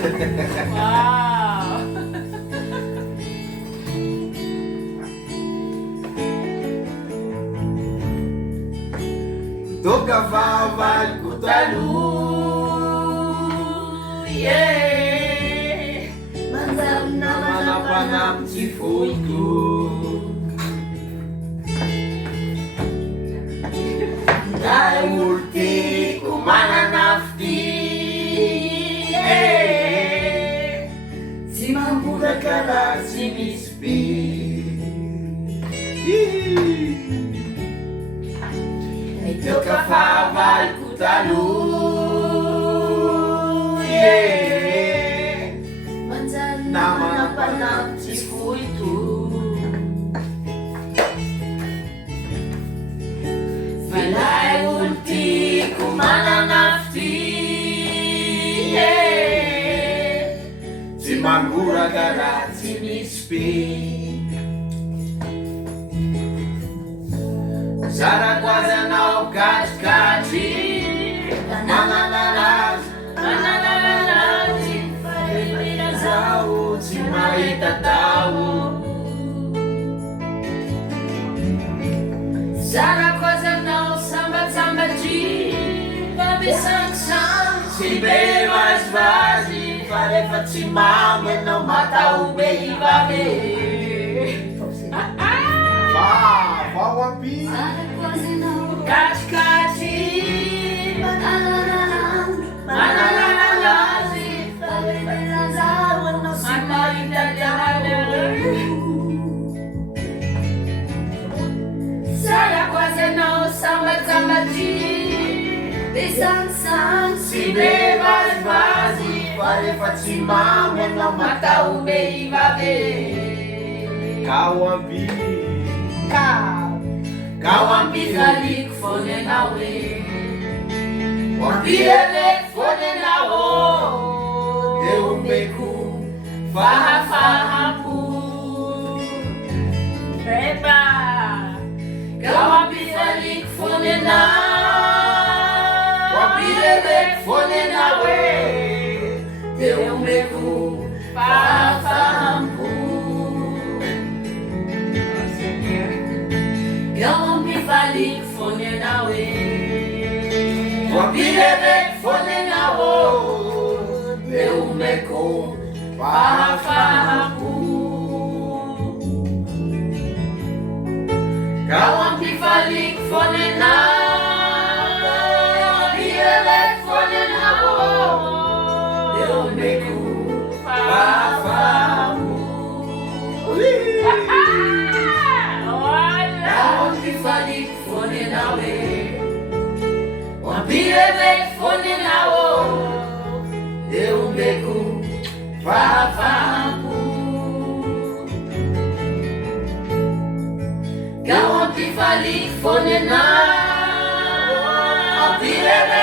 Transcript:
Uau! Toca vai kutalu, Yeah! manapanam cifuiku. Dai multi kumana nafti, si mamura kara si mispi. Toca vai kutalu, nama panam cifuiku. Vilai ulti kumana nafti, si mangura gara si mispi. Sara quase não cascati, manananas, si maita tau. Sara quase não samba de babi sang Si bem mais vazi, farei fatima, mas não mata o bem babe. Vá uma pia. Cascati, Sara quase não samba de sang Si bem mais vazi, farei fatima, mas não mata o bem babe. Kawambi, Kawambi Zalik fone nawe, Wambirele fone nawo, eu beku farra pu. Eba, Kawambi Zalik fone na, Wambirele fone nawe, eu beku farra pu. Kawambi Zalik fone nawe, Wambirele fone nawo, eu beku farra pu. Kawambi Zalik fone na, Wambirele fone nawo, eu beku farra pu. Kawambi Zalik fone nawe, Wambirele fone nawo, eu beku farra pu. Kawambi Zalik fone na, Wambirele